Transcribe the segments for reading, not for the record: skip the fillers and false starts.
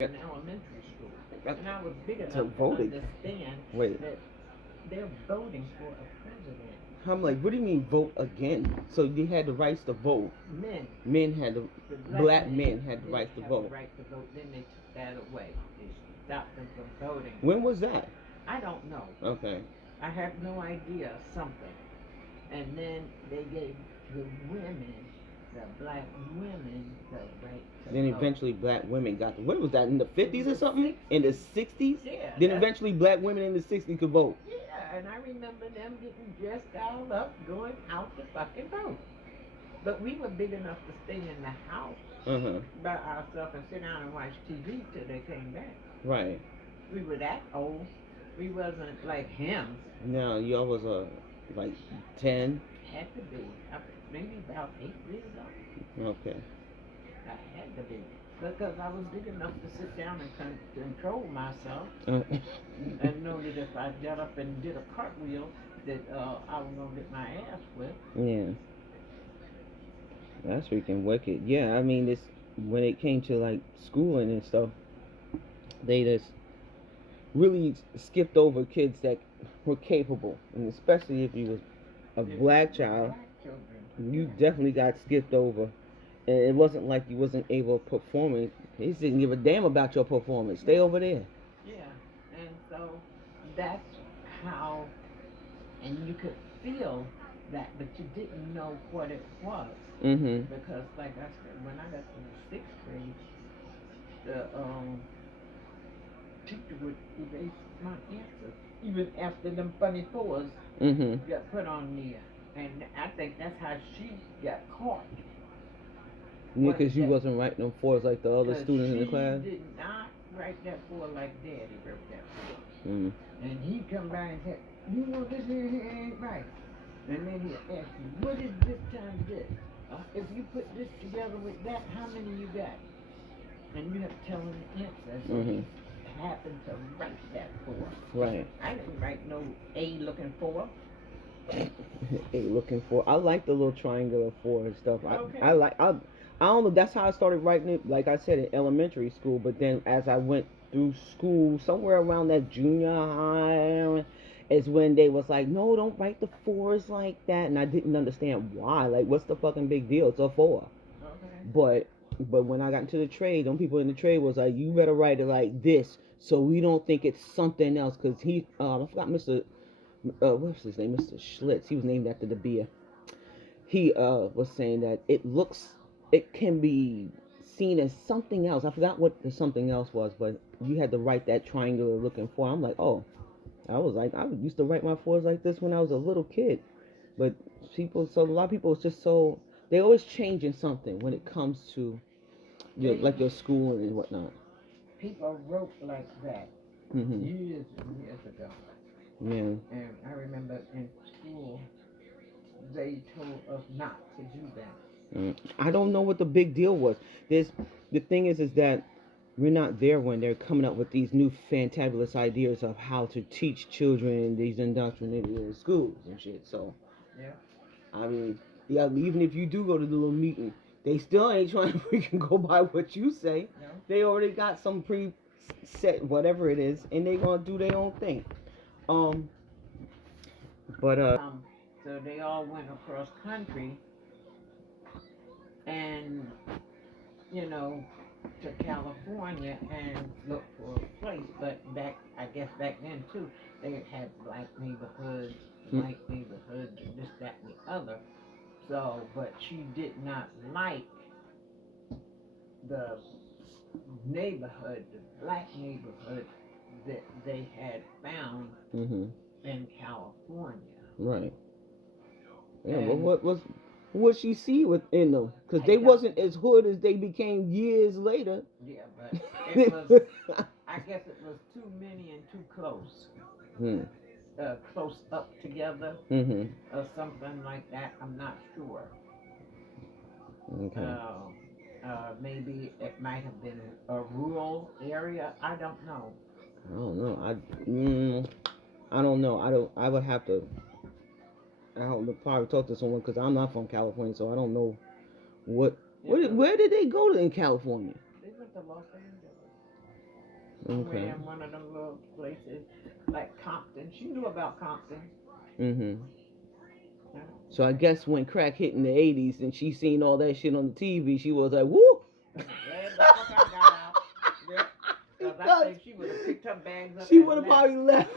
in elementary school, and I was big To enough to voting. understand Wait. that they're voting for a president. I'm like, what do you mean vote again? So you had the rights to vote. Men, Men had the the black men men had the didn't rights to have the vote. right to vote. Then they took that away. They stopped them from voting. When was that? I don't know. Okay. I have no idea. Something. And then they gave the women, the black women, the right to Then vote. eventually black women got the, what was that, in the 50s or the something? In the 60s? Yeah. Then eventually black women in the 60s could vote. Yeah, and I remember them getting dressed all up, going out to fucking vote. But we were big enough to stay in the house Uh-huh. by ourselves and sit down and watch TV till they came back. Right. We were that old. We wasn't like him. Now, y'all was, like 10? Had to be. Maybe about 8 years old. Okay. I had to be. Because I was big enough to sit down and control myself Uh, and know that if I got up and did a cartwheel, that I was going to get my ass whipped. yeah. That's freaking wicked. Yeah, I mean, this, when it came to, like, schooling and stuff, they just really skipped over kids that were capable. And especially if you was a black child, you definitely got skipped over. And it wasn't like you wasn't able to perform it. They just didn't give a damn about your performance. Stay over there. Yeah, and so that's how, and you could feel that, but you didn't know what it was. Mm-hmm. Because, like I said, when I got to the 6th grade, the teacher would erase my answers, even after them funny fours Mm-hmm. got put on there. And I think that's how she got caught. Yeah, because you wasn't writing them fours like the other students in the class. She did not write that four like Daddy wrote that four. Mm. And he'd come by and say, you know this here ain't right. And then he'd ask you, what is this times this? If you put this together with that, how many you got? And you have to tell him the answer. So Mm-hmm. he happened to write that four. Right. I didn't write no A looking for. Hey, looking for. I like the little triangular four and stuff. Okay. I don't know. That's how I started writing it. Like I said, in elementary school. But then as I went through school, somewhere around that junior high, is when they was like, no, don't write the fours like that. And I didn't understand why. Like, what's the fucking big deal? It's a four. Okay. But when I got into the trade, them people in the trade was like, you better write it like this, so we don't think it's something else. Cause he, I forgot Mr. What's his name? Mr. Schlitz. He was named after the beer. He was saying that it can be seen as something else. I forgot what the something else was, but you had to write that triangular looking for. I'm like, oh, I used to write my fours like this when I was a little kid. But a lot of people is just so, they always changing something when it comes to like your school and whatnot. People wrote like that Mm-hmm. years and years ago. Yeah. And I remember in school, they told us not to do that. I don't know what the big deal was. The thing is that we're not there when they're coming up with these new fantabulous ideas of how to teach children these indoctrinated in schools and shit. So, Yeah. I mean, yeah, even if you do go to the little meeting, they still ain't trying to freaking go by what you say. No. They already got some pre-set whatever it is, and they gonna do their own thing. Um, but So they all went across country and, to California and looked for a place. But I guess back then too, they had black neighborhoods, white neighborhoods, and this, that, and the other. So, but she did not like the neighborhood, the black neighborhood that they had found in California. Right. Yeah. And What she see within them? Because they wasn't as hood as they became years later. Yeah, but it was. I guess it was too many and too close. Close up together, or something like that. I'm not sure. Okay. Maybe it might have been a rural area. I don't know. I don't know. I don't know. I would have to. I don't probably talk to someone because I'm not from California, so I don't know what. Where did they go to in California? They went to Los Angeles. somewhere Okay. in one of them little places, like Compton. She knew about Compton. Mhm. Yeah. So I guess when crack hit in the '80s and she seen all that shit on the TV, she was like, "Woo!" I'm glad the fuck I got out. Yep. Because I Because think she would have picked her bags up she and would have left. probably left.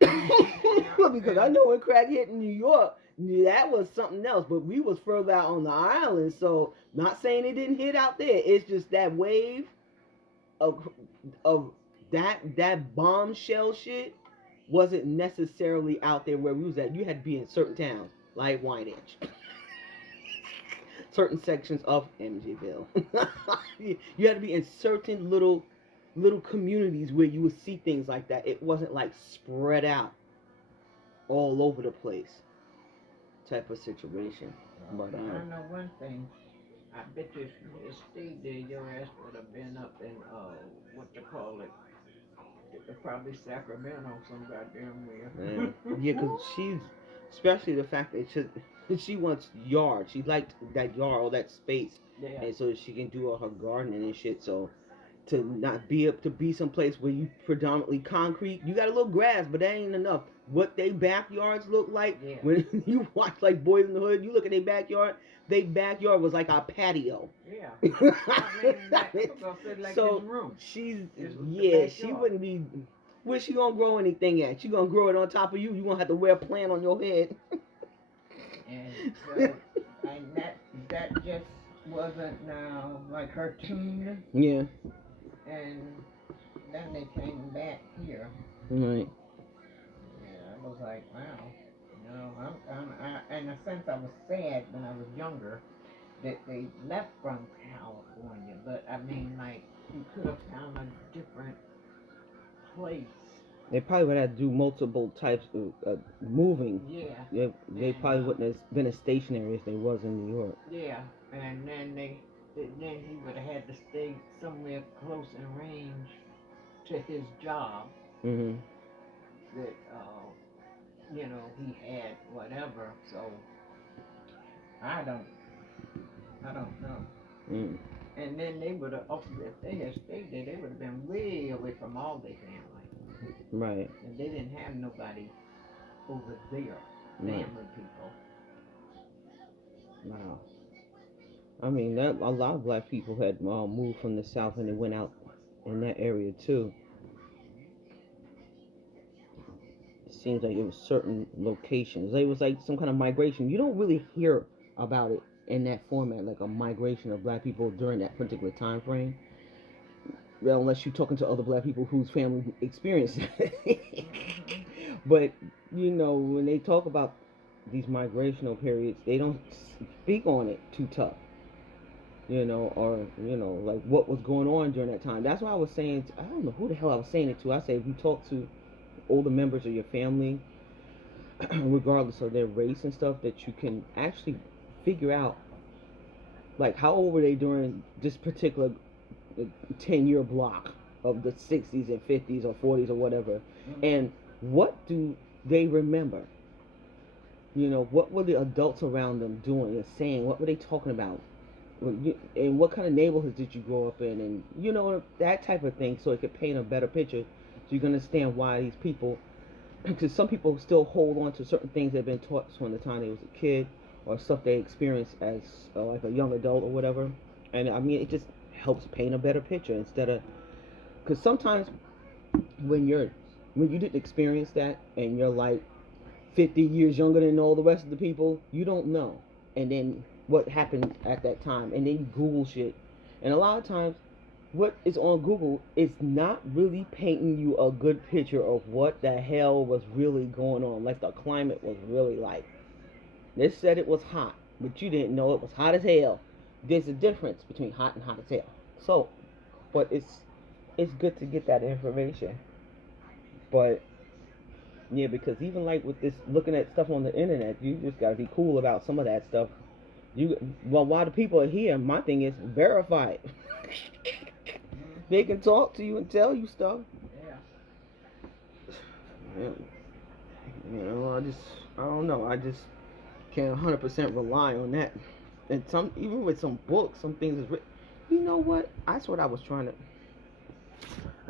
Yeah. Because I know when crack hit in New York, that was something else. But we was further out on the island, so not saying it didn't hit out there. It's just that wave of that bombshell shit wasn't necessarily out there where we was at. You had to be in certain towns, like White Edge, certain sections of MJville. You had to be in certain little communities where you would see things like that. It wasn't like spread out all over the place type of situation. But I know one thing. I bet you if you had stayed there, your ass would have been up in what you call it? Probably Sacramento, some goddamn where. yeah, because she's especially the fact that she wants yard. She liked that yard, all that space, Yeah. and so she can do all her gardening and shit. So to not be up to be someplace where you predominantly concrete, you got a little grass, but that ain't enough. What they backyards look like Yeah. when you watch like Boys in the Hood, you look at their backyard. Their backyard was like our patio. Yeah. I mean, that gonna fit like So this room. she's This was the yeah, she backyard. wouldn't be. Where she gonna grow anything at? She gonna grow it on top of you. You gonna have to wear a plant on your head. And so, and that just wasn't now like her tune. Yeah. And then they came back here. Right. Yeah, I was like, wow. You know, in a sense, I was sad when I was younger that they left from California. But I mean, like, you could have found a different place. They probably would have to do multiple types of moving. Yeah. They probably wouldn't have been as stationary as they was in New York. Yeah, and then then he would have had to stay somewhere close in range to his job. Mhm. That you know, he had whatever. So I don't know. Mm. And then they would have, if they had stayed there, they would have been way away from all their family. Right. And they didn't have nobody over there, family people. Wow. I mean, that a lot of black people had moved from the South and they went out in that area too. It seems like it was certain locations. It was like some kind of migration. You don't really hear about it in that format, like a migration of black people during that particular time frame. Well, unless you're talking to other black people whose family experienced it. But, you know, when they talk about these migrational periods, they don't speak on it too tough. You know, or, you know, like what was going on during that time. That's why I was saying, I don't know who the hell I was saying it to. I said, if you talk to older members of your family, regardless of their race and stuff, that you can actually figure out, like, how old were they during this particular 10-year block of the 60s and 50s or 40s or whatever, and what do they remember? You know, what were the adults around them doing and saying? What were they talking about? And what kind of neighborhoods did you grow up in? And, you know, that type of thing, so it could paint a better picture, so you can understand why these people, because some people still hold on to certain things they've been taught from the time they was a kid, or stuff they experienced as like a young adult or whatever. And I mean, it just helps paint a better picture instead of, because sometimes when you didn't experience that and you're like 50 years younger than all the rest of the people, you don't know. And then what happened at that time, and then you Google shit, and a lot of times what is on Google is not really painting you a good picture of what the hell was really going on, like the climate was really like. They said it was hot, but you didn't know it was hot as hell. There's a difference between hot and hot as hell. So, but it's good to get that information. But yeah, because even like with this looking at stuff on the internet, you just gotta be cool about some of that stuff. While the people are here, my thing is verify it. They can talk to you and tell you stuff. Yeah. You know, I don't know. I just can't 100% rely on that. And even with some books, some things is written. You know what? That's what I was trying to.